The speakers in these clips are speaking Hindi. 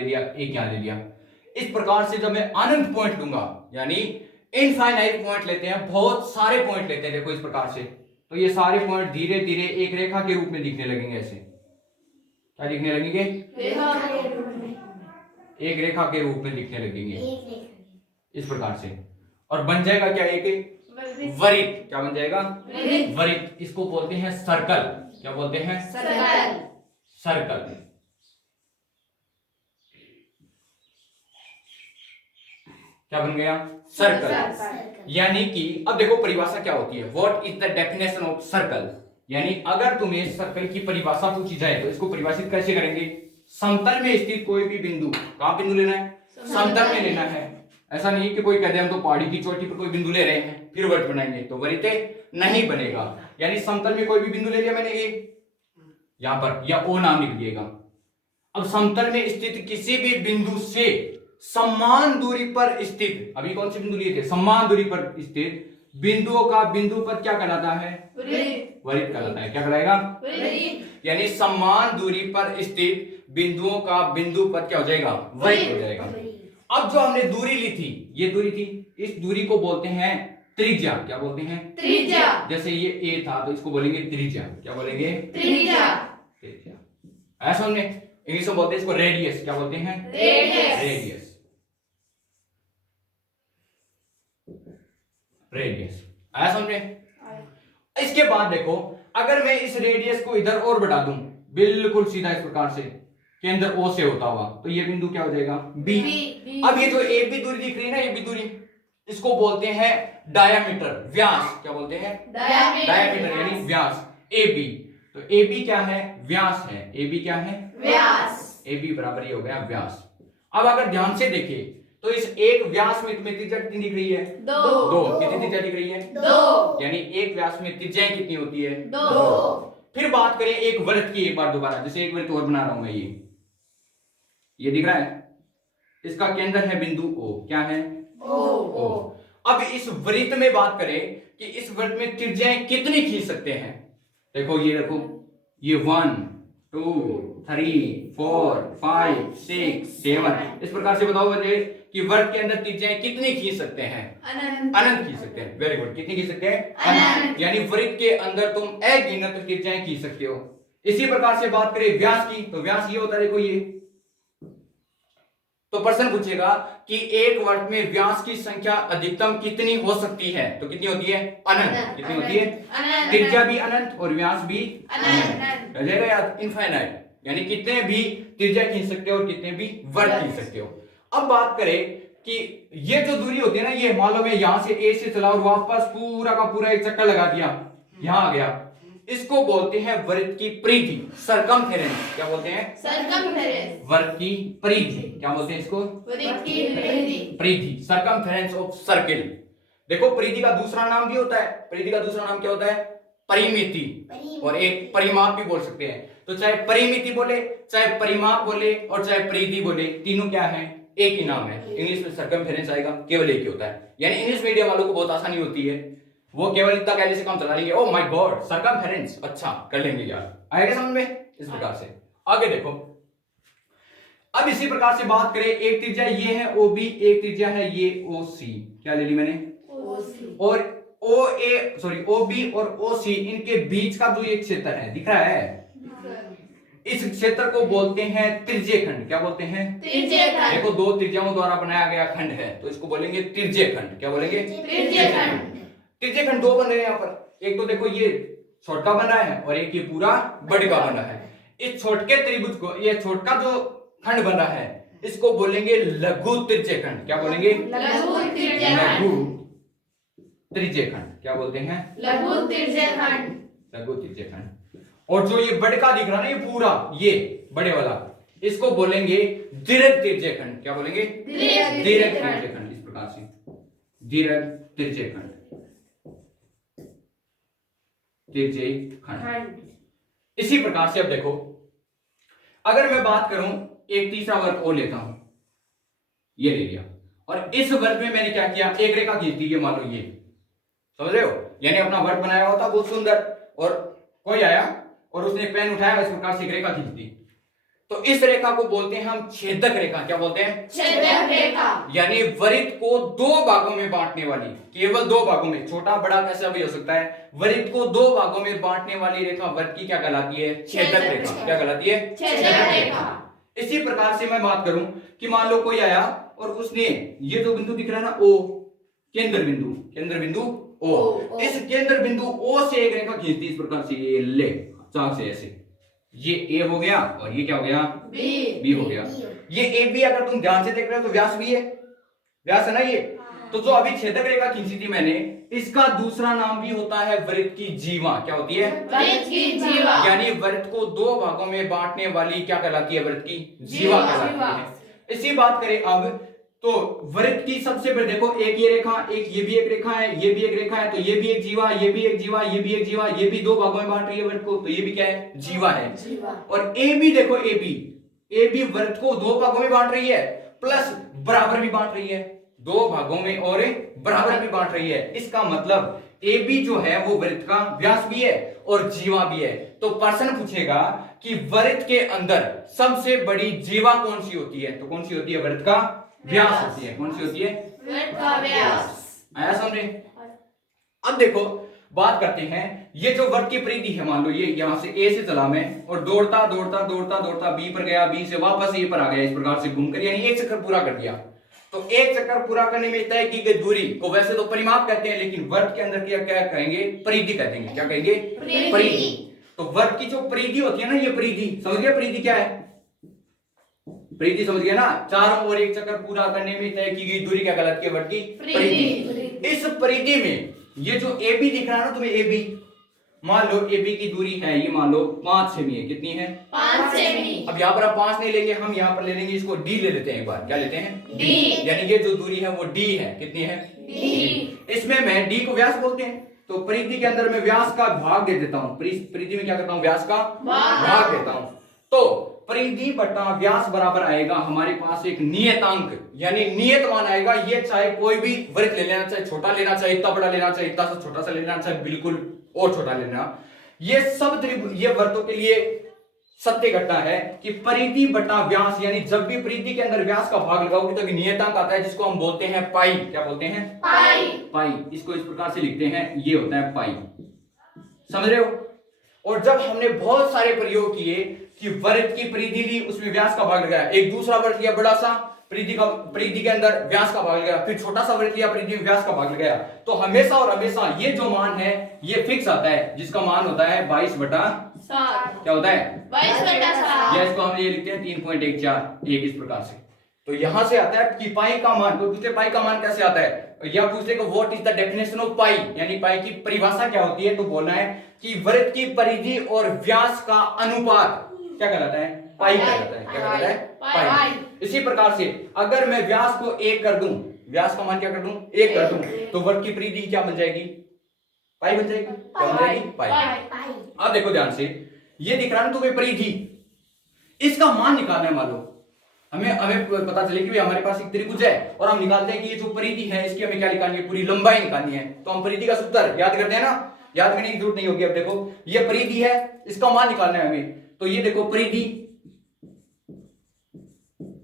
लिया, एक यहां ले लिया। इस प्रकार से जब मैं अनंत पॉइंट लूंगा, यानी इनफाइनाइट पॉइंट लेते हैं, बहुत सारे पॉइंट लेते हैं, देखो इस प्रकार से, तो ये सारे पॉइंट धीरे धीरे एक रेखा के रूप में दिखने लगेंगे। ऐसे क्या दिखने लगेंगे? एक रेखा के रूप में दिखने लगेंगे इस प्रकार से, और बन जाएगा क्या? एक वृत्त। क्या बन जाएगा? वृत्त। इसको बोलते हैं सर्कल। क्या बोलते हैं? सर्कल। सर्कल। क्या बन गया? सर्कल। यानी कि अब देखो परिभाषा क्या होती है, what is the definition of circle. यानी अगर तुम्हें सर्कल की परिभाषा पूछी जाए तो इसको परिभाषित कैसे करेंगे? समतल में स्थित कोई भी बिंदु, कहां बिंदु लेना है? समतल में लेना है। ऐसा नहीं कि कोई कहते हैं हम तो पहाड़ी की चोटी पर कोई बिंदु ले रहे हैं फिर वृत्त बनाएंगे, तो वृत्त नहीं बनेगा। यानी समतल में कोई भी बिंदु ले लिया मैंने, यहां पर, या ओ नाम लिख दिएगा। अब समतल में स्थित किसी भी बिंदु से समान दूरी पर स्थित, अभी कौन से बिंदु लिए थे? समान दूरी पर स्थित बिंदुओं का बिंदु पद क्या कहलाता है? वृत्त कहलाता है। क्या कहलाएगा? यानी समान दूरी पर स्थित बिंदुओं का बिंदु पद क्या हो जाएगा? वृत्त हो जाएगा। अब जो हमने दूरी ली थी, ये दूरी थी, इस दूरी को बोलते हैं त्रिज्या। क्या बोलते हैं? त्रिज्या। जैसे ये ए था तो इसको बोलेंगे त्रिज्या। क्या बोलेंगे? त्रिज्या। त्रिज्या। ऐसा हमने इंग्लिश में बोलते हैं इसको रेडियस। क्या बोलते हैं? रेडियस। रेडियस। रेडियस आया समझे? इसके बाद देखो, अगर मैं इस रेडियस को इधर और बढ़ा दूं, बिल्कुल सीधा इस प्रकार से केंद्र ओ से होता हुआ, तो ये बिंदु क्या हो जाएगा? बी। अब ये जो ए बी दूरी दिख रही है ना, ये बी दूरी, इसको बोलते हैं डायामीटर, व्यास। क्या बोलते हैं? डायामीटर यानी व्यास। ए बी, तो ए बी क्या है? व्यास है। ए बी क्या है? व्यास। ए बी बराबर ये हो गया व्यास। अब अगर ध्यान से देखें तो इस एक व्यास में तुम्हें त्रिज्या कितनी दिख रही है? दो। कितनी त्रिज्या दिख रही है? दो। यानी एक व्यास में त्रिज्याएं कितनी होती है? दो। फिर बात करें एक वृत्त की, एक बार दोबारा, जैसे एक वृत्त और बना रहा हूं मैं, ये दिख रहा है, इसका केंद्र है बिंदु ओ। क्या है? ओ। अब इस वृत्त में बात करें कि इस वृत्त में त्रिज्याएं कितनी खींच सकते हैं। देखो ये देखो, ये 1 2 3 4 5 6 7, इस प्रकार से बताओ मुझे कि वृत्त के अंदर त्रिज्याएं कितनी खींच सकते हैं? अनंत खींच सकते हैं। Very good. कितनी खींच सकते हैं? अनंत। यानी वृत्त के अंदर तुम अगिनत त्रिज्याएं खींच सकते हो। इसी प्रकार से बात करें व्यास की, तो व्यास ये होता है, देखो ये, तो प्रश्न पूछेगा कि एक वृत्त में व्यास की संख्या अधिकतम कितनी हो सकती है, तो कितनी होती है? अनंत। कितनी होती है? त्रिज्या भी अनंत और व्यास भी अनंत। हो जाएगा याद? इनफाइनाइट, यानी कितने भी त्रिज्या खींच सकते हो और कितने भी वृत्त खींच सकते हो। अब बात करें कि ये जो दूरी होती है ना, ये मान लो मैं यहां से ए से चला और वापस पूरा का पूरा एक चक्कर लगा दिया, यहां आ गया, इसको बोलते हैं वृत्त की परिधि, सरकमफेरेंस। क्या बोलते हैं? सरकमफेरेंस। वृत्त की परिधि। क्या बोलते हैं इसको? वृत्त की परिधि। परिधि, सरकमफेरेंस ऑफ सर्किल। देखो परिधि का दूसरा नाम भी होता है, परिधि का दूसरा नाम क्या होता है? परिमिति, और एक परिमाप भी बोल सकते हैं। तो चाहे परिमिति बोले, चाहे परिमाप बोले और चाहे परिधि बोले, तीनों क्या है? एक ही नाम है। इंग्लिश में सरकमफेरेंस आएगा, केवल एक ही होता है। यानी इंग्लिश मीडियम वालों को बहुत आसानी होती है, वो केवल इतना कहने से काम चला लेंगे, ओह माय गॉड सरकमफेरेंस, अच्छा कर लेंगे यार, आएगा समझ में? इस प्रकार से आगे देखो। अब इसी प्रकार से बात करें, एक त्रिज्या ये है OB, एक त्रिज्या है ये OC। क्या ले ली मैंने? OC। और OB और OC, इनके बीच का जो एक क्षेत्र है, दिख रहा है? इस क्षेत्र को बोलते हैं त्रिज्यखंड। क्या बोलते हैं? त्रिज्यखंड। देखो दो त्रिज्याओं द्वारा बनाया गया खंड है, तो इसको बोलेंगे त्रिज्यखंड। क्या बोलेंगे? त्रिज्यखंड। त्रिज्यखंड दो बन रहे हैं यहाँ पर, एक तो देखो ये छोटा बना है और एक ये पूरा बड़ा बना है। इस छोटे त्रिभुज को, ये छोटा जो खंड बना है, इसको बोलेंगे लघु त्रिज्यखंड। क्या बोलेंगे? लघु त्रिज्यखंड। लघु त्रिज्यखंड। क्या बोलते हैं? लघु त्रिज्यखंड। लघु त्रिज्यखंड। और जो ये बड़का दिख रहा ना, ये पूरा, ये बड़े वाला, इसको बोलेंगे दीर्घ त्रिज्यखंड। क्या बोलेंगे? दीर्घ त्रिज्यखंड। इस प्रकार से दीर्घ त्रिज्यखंड, त्रिज्यखंड। इसी प्रकार से अब देखो, अगर मैं बात करूं, एक तीसरा वर्ग और लेता हूं, ये ले लिया, और इस वर्ग में मैंने क्या किया? एक रेखा खींच दी, ये मान लो, ये समझ रहे हो? यानी अपना वर्ग बनाया हुआ था बहुत सुंदर, और कोई आया और उसने एक पेन उठाया, इस प्रकार से एक रेखा खींच दी। तो इस रेखा को बोलते हैं हम छेदक रेखा। क्या बोलते हैं? छेदक रेखा। यानी वृत्त को दो भागों में बांटने वाली, केवल दो भागों में, छोटा बड़ा कैसा भी हो सकता है, वृत्त को दो भागों में बांटने वाली रेखा वृत्त की क्या कहलाती है? छेदक रेखा। क्या कहलाती है? छेदक रेखा। इसी प्रकार से मैं बात करूं कि मान लो कोई आया और उसने ये जो बिंदु दिख रहा है ना, ओ, केंद्र बिंदु ओ, इस केंद्र बिंदु ओ से एक रेखा खींचती इस प्रकार से, ये ले चाक से ऐसे, ये ए हो गया और ये क्या हो गया? बी हो गया। ये ए बी अगर तुम ध्यान से देख रहे हो तो व्यास भी है, व्यास है ना ये। तो जो अभी छेदक रेखा खींची थी मैंने, इसका दूसरा नाम भी होता है वृत्त की जीवा। क्या होती है? वृत्त की जीवा। यानी वृत्त को दो भागों में बांटने वाली क्या कहलाती है? वृत्त की जीवा कहलाती है। इसी बात करें अब, तो वृत्त की सबसे पहले देखो, एक ये रेखा, एक ये भी एक रेखा है, ये भी एक रेखा है, तो ये भी एक जीवा, ये भी एक जीवा, ये भी एक जीवा, ये भी दो भागों में बांट रही है वृत्त को, तो ये भी क्या है? जीवा है। और ए भी देखो, ए भी वृत्त को दो भागों में बांट रही है, प्लस बराबर भी बांट रही है, दो भागों में और बराबर भी बांट रही है। इसका मतलब ए बी जो है वो वृत्त का व्यास भी है और जीवा भी है। तो प्रश्न पूछेगा कि वृत्त के अंदर सबसे बड़ी जीवा कौन सी होती है? तो कौन सी होती है? वृत्त का व्यास होती है। कौन सी होती है? वृत्त का व्यास। आया समझे? अब देखो बात करते हैं, ये जो वृत्त की परिधि है, मान लो ये यहां से ए से चला मैं और दौड़ता दौड़ता दौड़ता दौड़ता बी पर गया, बी से वापस ए पर आ गया, इस प्रकार से घूमकर, यानी एक चक्कर पूरा कर दिया। तो एक चक्कर पूरा करने में तय की गई दूरी को वैसे तो परिमाप कहते हैं, लेकिन वृत्त के अंदर क्या कहेंगे? परिधि कहेंगे। क्या कहेंगे? परिधि। तो वृत्त की जो परिधि होती है ना, ये परिधि, समझ गया परिधि क्या है? परिधि समझ गया ना? चारों ओर एक चक्कर पूरा करने में तय की गई दूरी क्या कहलाती है? वृत्त की परिधि। इस परिधि में ये जो ए बी दिख रहा है ना तुम्हें, ए बी, मान लो ए बी की दूरी है, ये मान लो 5 सेमी है। कितनी है? 5 सेमी। अब यहाँ पर आप 5 नहीं लेंगे, हम यहाँ पर ले लेंगे इसको डी ले लेते हैं एक बार। क्या लेते हैं? डी। यानी ये जो दूरी है वो डी है। कितनी है? डी। इसमें मैं डी को व्यास बोलते हैं, तो परिधि के अंदर मैं व्यास का भाग दे देता हूं। परिधि में क्या करता हूं? व्यास का भाग देता हूं। तो परिधि बटा व्यास बराबर आएगा हमारे पास एक नियतांक, यानी नियत मान आएगा। ये चाहे कोई भी वृत्त ले लेना, चाहे छोटा लेना, चाहे इतना बड़ा लेना, चाहे इतना सा छोटा सा लेना, चाहे बिल्कुल और छोटा लेना, ये सब ये वृत्तों के लिए सत्य घटना है कि परिधि बटा व्यास, यानी जब भी परिधि के अंदर व्यास का भाग लगाओगे तो नियतांक आता है, जिसको हम बोलते हैं पाई। क्या बोलते हैं? पाई। इसको इस प्रकार से लिखते हैं, ये होता है पाई। समझ रहे हो? और जब हमने बहुत सारे प्रयोग किए कि वृत्त की परिधि ली, उसमें व्यास का भाग लगाया, एक दूसरा वृत्त लिया बड़ा सा, परिधि के अंदर व्यास का भाग लगाया, फिर छोटा सा वृत्त लिया, परिधि में व्यास का भाग लगाया, तो हमेशा और हमेशा ये जो मान है ये फिक्स आता है, जिसका मान होता है 22/7। क्या होता है? 22/7। या इसको हम ये लिखते हैं 3.141 इस प्रकार से। तो यहां से आता है कि पाई का मान, कोई पूछे पाई का मान कैसे आता है, या पूछे कि what is the definition of pi, यानी पाई की परिभाषा क्या होती है, तो बोलना है कि वृत्त की परिधि और व्यास का अनुपात क्या कहलाता है? पाई कहलाता है। क्या कहलाता है? पाई। इसी प्रकार से अगर मैं व्यास को 1 कर दूं, व्यास का मान क्या कर दूं? 1 कर दूं, तो वृत्त की परिधि क्या बन जाएगी? पाई बन जाएगी। क्या बन जाएगी? पाई। अब देखो ध्यान से, ये दिख रहा है ना तुम्हें परिधि, इसका मान निकालना है। मान लो हमें पता चले कि हमारे पास एक त्रिभुज है और हम निकालते हैं कि ये जो परिधि है इसकी हमें क्या निकालनी है? पूरी लंबाई निकालनी है। तो हम परिधि का सूत्र याद करते हैं ना, याद करने की जरूरत नहीं होगी। अब देखो ये परिधि है, इसका मान निकालना है हमें, तो ये देखो परिधि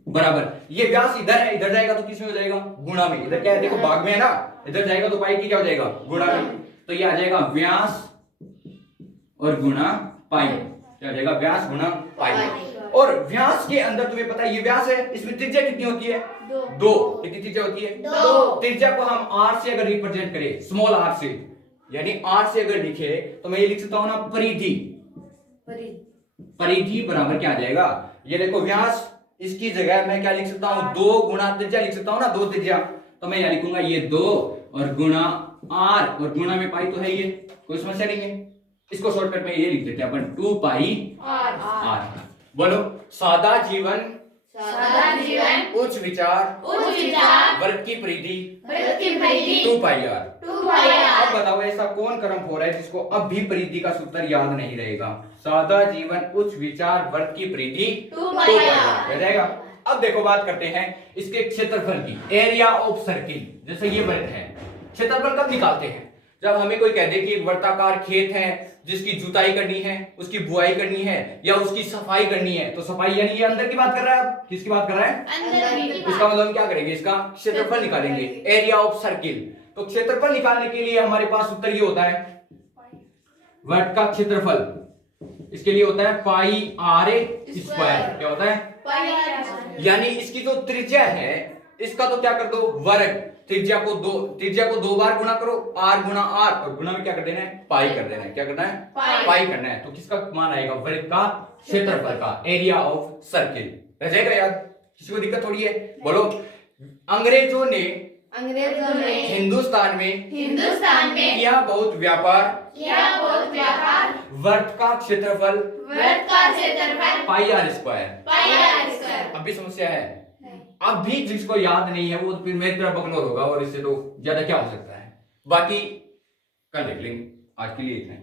बराबर, ये व्यास इधर है, इधर जाएगा तो किस में हो जाएगा? गुणा में। इधर क्या है? देखो भाग में है ना, इधर जाएगा तो पाई की क्या हो जाएगा? गुणा में। तो ये आ जाएगा व्यास और गुणा पाई। क्या हो जाएगा? व्यास गुणा पाई। और व्यास के अंदर तुम्हें पता है ये व्यास है, इसमें त्रिज्या कितनी होती है? 2। कितनी त्रिज्या होती है? 2। त्रिज्या को हम r से अगर रिप्रेजेंट करें, स्मॉल r से, यानी r से अगर लिखे तो मैं ये लिख सकता हूं ना, परिधि। परिधि बराबर क्या आ जाएगा? ये देखो व्यास, इसकी जगह मैं क्या लिख सकता हूं? 2 गुणा त्रिज्या लिख सकता हूं ना, 2 त्रिज्या, तो मैं यहां लिखूंगा ये 2 और गुणा r, और गुणा में पाई तो है, ये कोई समस्या नहीं है। इसको शॉर्टकट में ये लिख देते हैं अपन, 2 पाई r। बोलो, सादा जीवन उच्च विचार वृत्त की परिधि 2 पाई r। अब बताओ ऐसा कौन कर्म हो रहा है जिसको अब भी परिधि का सूत्र याद नहीं रहेगा? सादा जीवन उच्च विचार वृत्त की परिधि 2 पाई r हो जाएगा। अब देखो बात करते हैं इसके क्षेत्रफल की, एरिया ऑफ सर्किल। जैसे ये वृत्त है, क्षेत्रफल कब निकालते हैं? जब हमें कोई कह दे कि एक वर्ताकार खेत है जिसकी जुताई करनी है, उसकी बुआई करनी है या उसकी सफाई करनी है, तो सफाई यानी ये अंदर की बात कर रहा है। आप किसकी बात कर रहा है? अंदर की इसका मतलब हम क्या करेंगे, इसका क्षेत्रफल निकालेंगे, एरिया ऑफ सर्किल। तो क्षेत्रफल निकालने के लिए हमारे पास उत्तर ये होता है, वृत्त का क्षेत्रफल इसके लिए होता है पाई आर स्क्वायर। क्या होता है? पाई आर। यानी इसकी जो त्रिज्या है इसका तो क्या कर दो, वर्ग। त्रिज्या को दो बार गुणा करो, आर गुणा आर, और गुणा में क्या कर देना है, पाई कर देना है। क्या करना है? पाई करना है। तो किसका मान आएगा, वृत्त का क्षेत्रफल का, एरिया ऑफ सर्किल। रह जाएगा याद? किसी को दिक्कत थोड़ी है? बोलो। अंग्रेजों ने हिंदुस्तान में किया बहुत व्यापार, वृत्त का क्षेत्रफल पाई आर स्क्वायर। अब भी समस्या है? अब भी जिसको याद नहीं है वो फिर मेरी तरह बकलोल होगा, और इससे तो ज्यादा क्या हो सकता है। बाकी कल देख लेंगे, आज के लिए इतना ही।